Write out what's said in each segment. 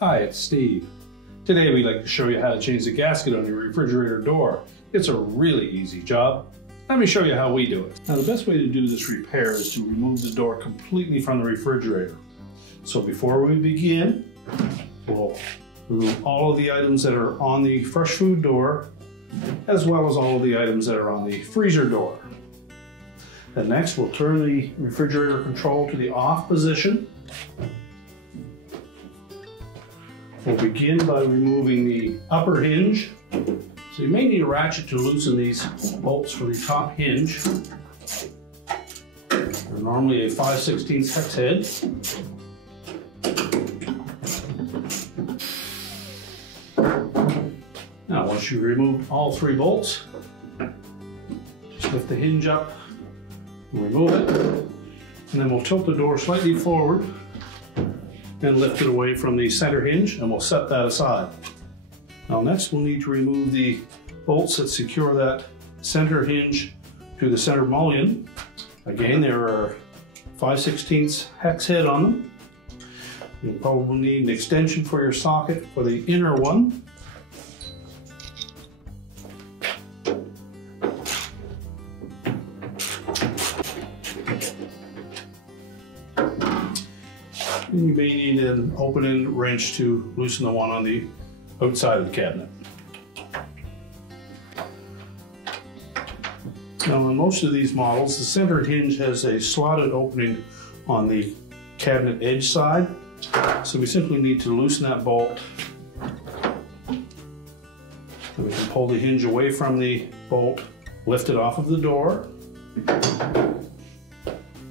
Hi, it's Steve. Today we'd like to show you how to change the gasket on your refrigerator door. It's a really easy job. Let me show you how we do it. Now the best way to do this repair is to remove the door completely from the refrigerator. So before we begin, we'll remove all of the items that are on the fresh food door, as well as all of the items that are on the freezer door. And next we'll turn the refrigerator control to the off position. We'll begin by removing the upper hinge. So you may need a ratchet to loosen these bolts for the top hinge. They're normally a 5/16 hex head. Now once you remove all three bolts, just lift the hinge up, remove it, and then we'll tilt the door slightly forward and lift it away from the center hinge, and we'll set that aside. Now next we'll need to remove the bolts that secure that center hinge to the center mullion. Again, there are 5/16 hex head on them. You'll probably need an extension for your socket for the inner one. And you may need an open-end wrench to loosen the one on the outside of the cabinet. Now on most of these models, the center hinge has a slotted opening on the cabinet edge side. So we simply need to loosen that bolt. And we can pull the hinge away from the bolt, lift it off of the door.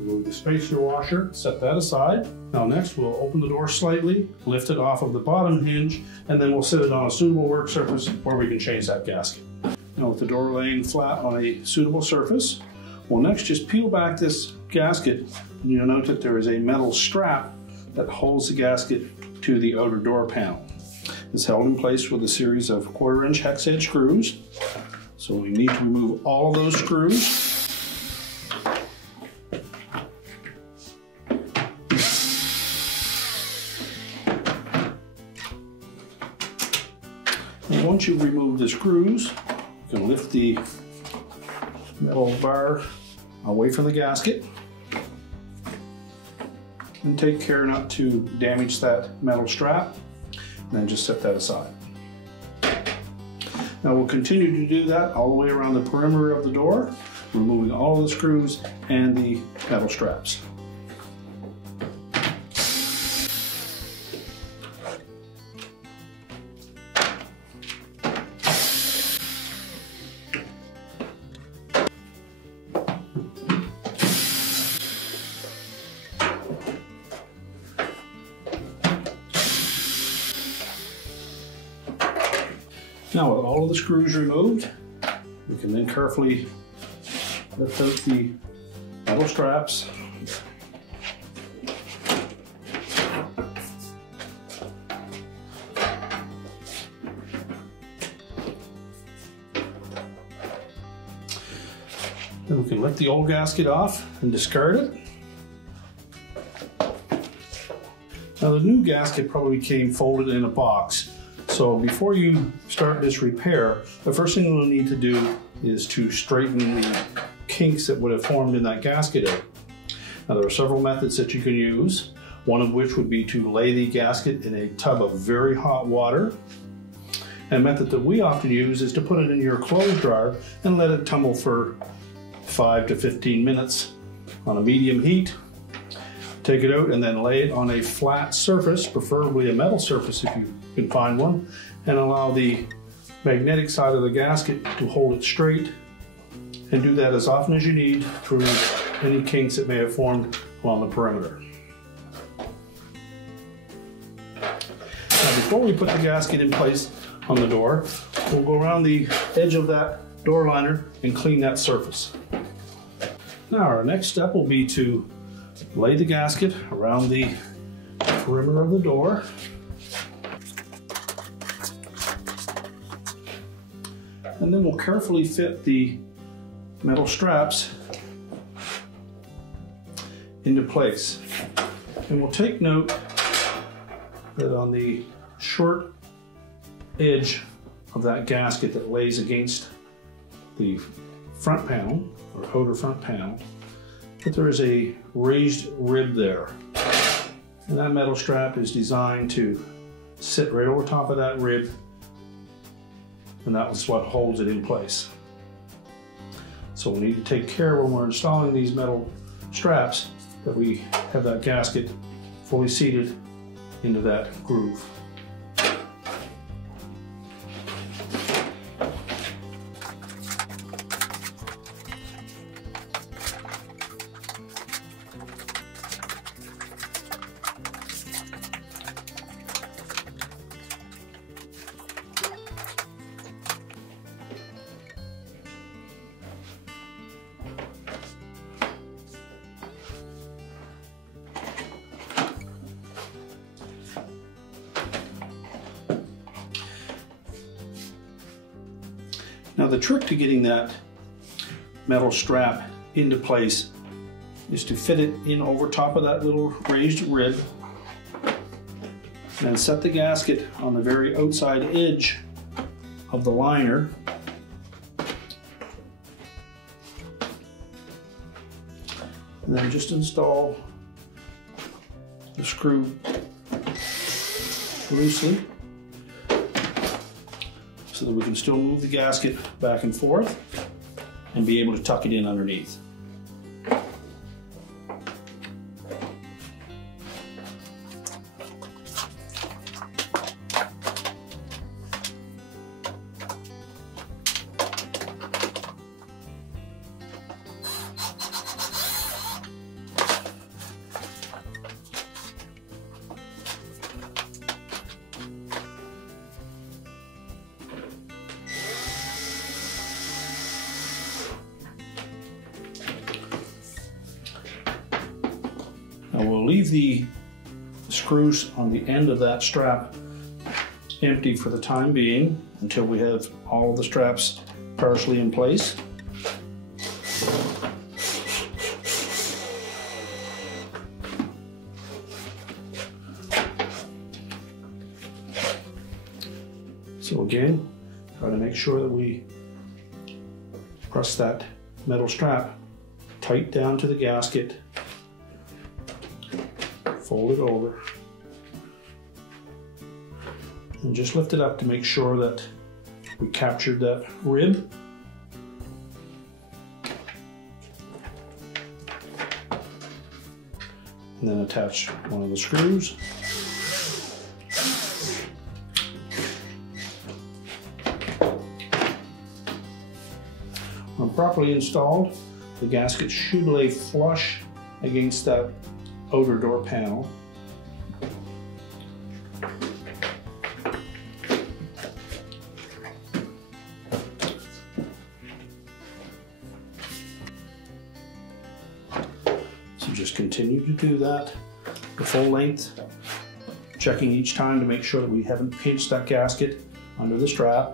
Remove the spacer washer, set that aside. Now next we'll open the door slightly, lift it off of the bottom hinge, and then we'll set it on a suitable work surface where we can change that gasket. Now with the door laying flat on a suitable surface, we'll next just peel back this gasket, and you'll note that there is a metal strap that holds the gasket to the outer door panel. It's held in place with a series of 1/4" hex head screws. So we need to remove all of those screws. And once you've removed the screws, you can lift the metal bar away from the gasket and take care not to damage that metal strap, and then just set that aside. Now we'll continue to do that all the way around the perimeter of the door, removing all the screws and the metal straps. Now with all of the screws removed, we can then carefully lift out the metal straps. Then we can lift the old gasket off and discard it. Now the new gasket probably came folded in a box. So before you start this repair, the first thing we'll need to do is to straighten the kinks that would have formed in that gasket out. Now there are several methods that you can use, one of which would be to lay the gasket in a tub of very hot water. And a method that we often use is to put it in your clothes dryer and let it tumble for 5 to 15 minutes on a medium heat. Take it out and then lay it on a flat surface, preferably a metal surface if you can find one, and allow the magnetic side of the gasket to hold it straight, and do that as often as you need to remove any kinks that may have formed along the perimeter. Now before we put the gasket in place on the door, we'll go around the edge of that door liner and clean that surface. Now our next step will be to lay the gasket around the perimeter of the door. And then we'll carefully fit the metal straps into place. And we'll take note that on the short edge of that gasket that lays against the front panel, or outer front panel, that there is a raised rib there. And that metal strap is designed to sit right over top of that rib, and that is what holds it in place. So we need to take care when we're installing these metal straps that we have that gasket fully seated into that groove. Now the trick to getting that metal strap into place is to fit it in over top of that little raised rib, and set the gasket on the very outside edge of the liner. And then just install the screw loosely, so that we can still move the gasket back and forth and be able to tuck it in underneath. Now we'll leave the screws on the end of that strap empty for the time being until we have all of the straps partially in place. So again, try to make sure that we press that metal strap tight down to the gasket. Fold it over and just lift it up to make sure that we captured that rib. And then attach one of the screws. When properly installed, the gasket should lay flush against that outer door panel. So just continue to do that the full length, checking each time to make sure that we haven't pinched that gasket under the strap.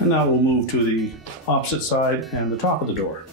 And now we'll move to the opposite side and the top of the door.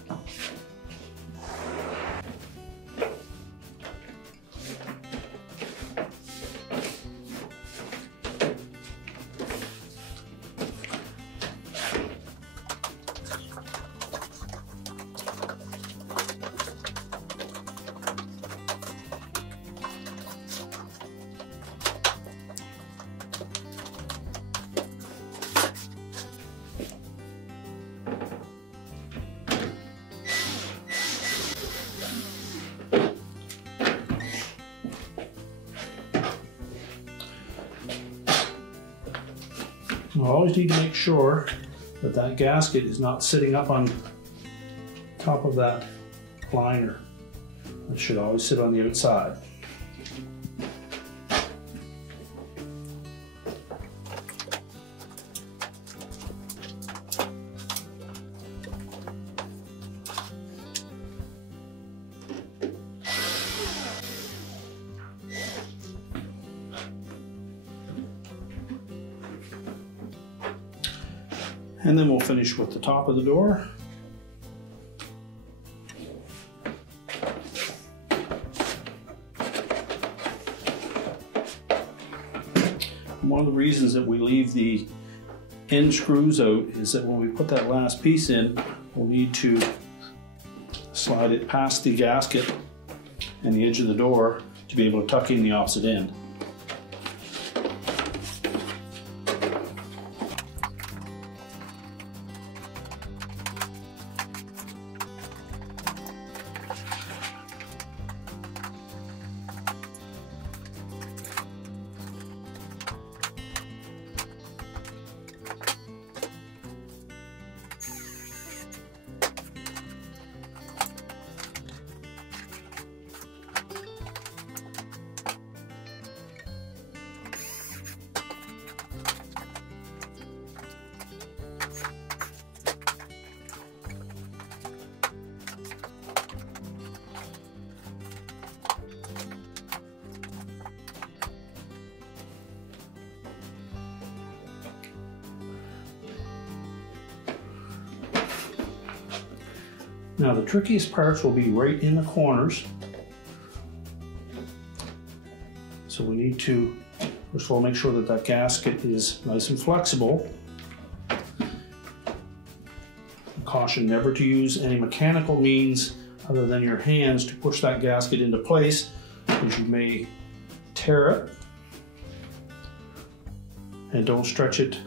You always need to make sure that that gasket is not sitting up on top of that liner. It should always sit on the outside. And then we'll finish with the top of the door. One of the reasons that we leave the end screws out is that when we put that last piece in, we'll need to slide it past the gasket and the edge of the door to be able to tuck in the opposite end. Now the trickiest parts will be right in the corners. So we need to, first of all, make sure that that gasket is nice and flexible. Caution never to use any mechanical means other than your hands to push that gasket into place, because you may tear it. And don't stretch it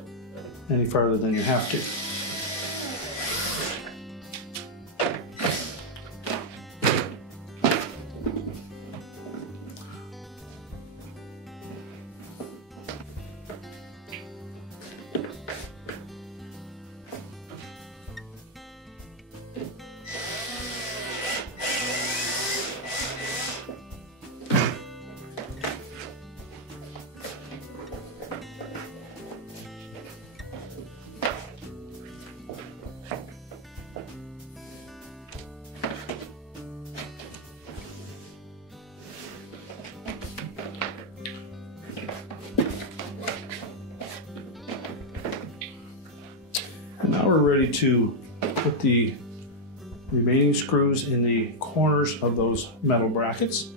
any farther than you have to. Now we're ready to put the remaining screws in the corners of those metal brackets.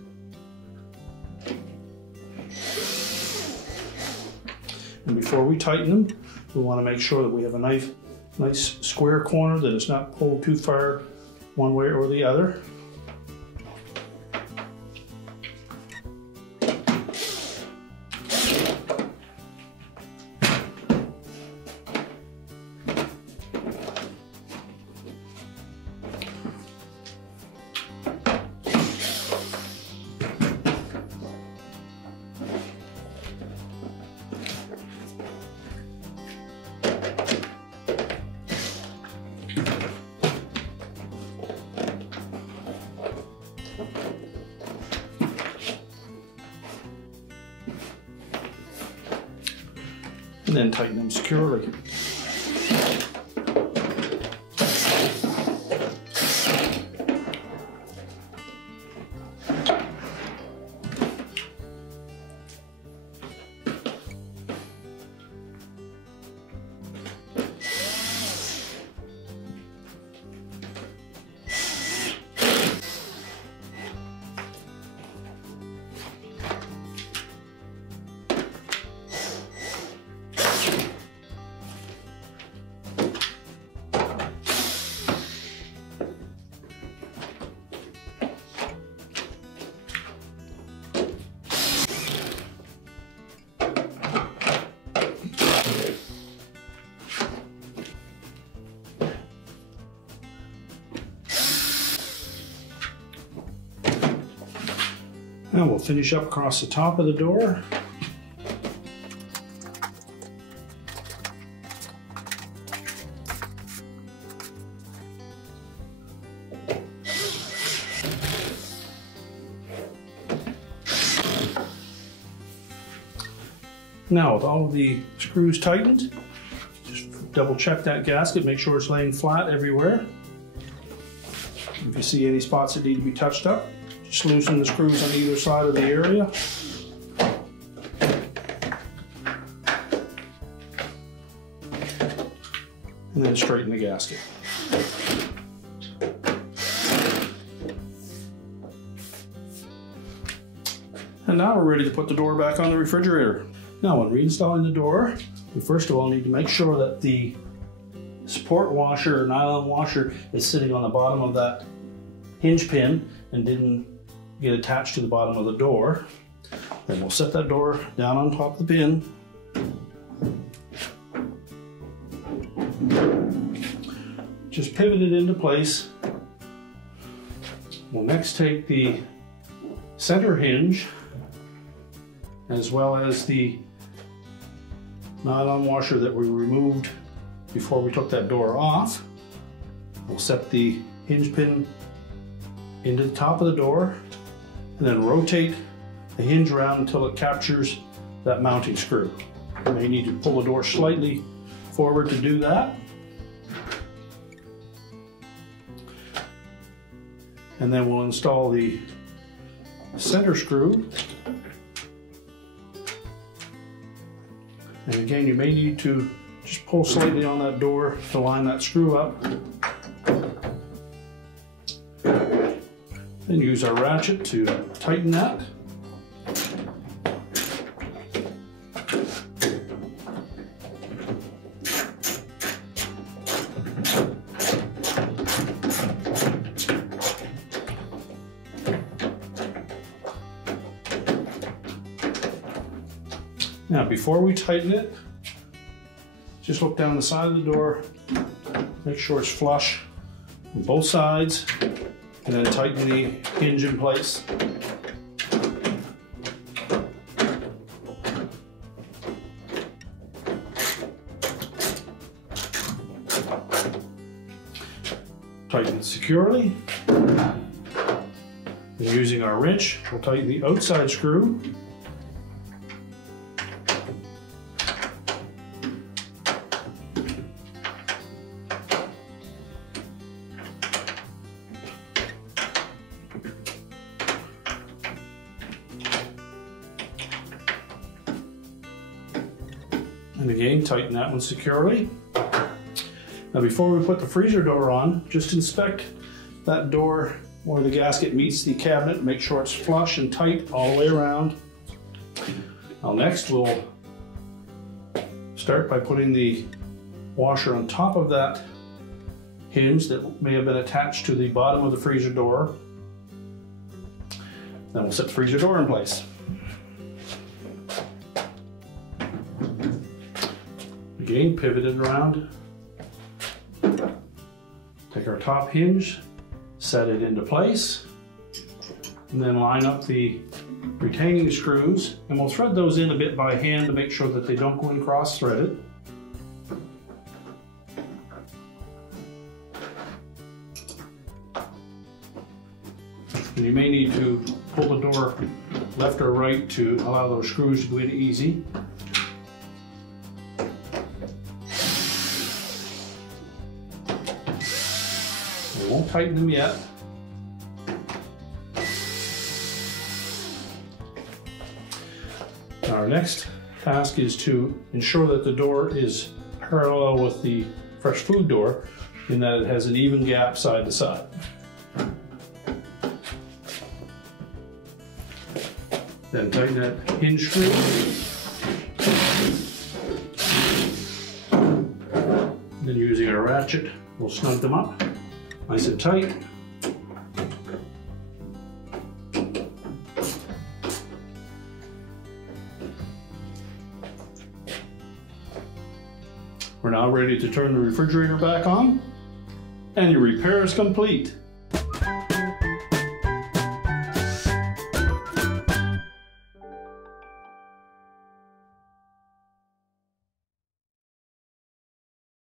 And before we tighten them, we want to make sure that we have a nice square corner that is not pulled too far one way or the other. And then tighten them securely. Now we'll finish up across the top of the door. Now with all of the screws tightened, just double check that gasket, make sure it's laying flat everywhere. If you see any spots that need to be touched up, just loosen the screws on either side of the area. and then straighten the gasket. And now we're ready to put the door back on the refrigerator. Now when reinstalling the door, we first of all need to make sure that the support washer or nylon washer is sitting on the bottom of that hinge pin and didn't get attached to the bottom of the door. Then we'll set that door down on top of the pin. Just pivot it into place. We'll next take the center hinge as well as the nylon washer that we removed before we took that door off. We'll set the hinge pin into the top of the door and then rotate the hinge around until it captures that mounting screw. You may need to pull the door slightly forward to do that. And then we'll install the center screw. And again, you may need to just pull slightly on that door to line that screw up. Then use our ratchet to tighten that. Now, before we tighten it, just look down the side of the door, make sure it's flush on both sides, and then tighten the hinge in place. Tighten it securely. And using our wrench, we'll tighten the outside screw. And again, tighten that one securely. Now before we put the freezer door on, just inspect that door where the gasket meets the cabinet. Make sure it's flush and tight all the way around. Now next we'll start by putting the washer on top of that hinge that may have been attached to the bottom of the freezer door. Then we'll set the freezer door in place. Again, pivot it around. Take our top hinge, set it into place, and then line up the retaining screws, and we'll thread those in a bit by hand to make sure that they don't go in cross-threaded. And you may need to pull the door left or right to allow those screws to go in easy. We won't tighten them yet. Our next task is to ensure that the door is parallel with the Fresh Food door in that it has an even gap side to side. Then tighten that hinge screw. Then using our ratchet, we'll snug them up nice and tight. We're now ready to turn the refrigerator back on, and your repair is complete.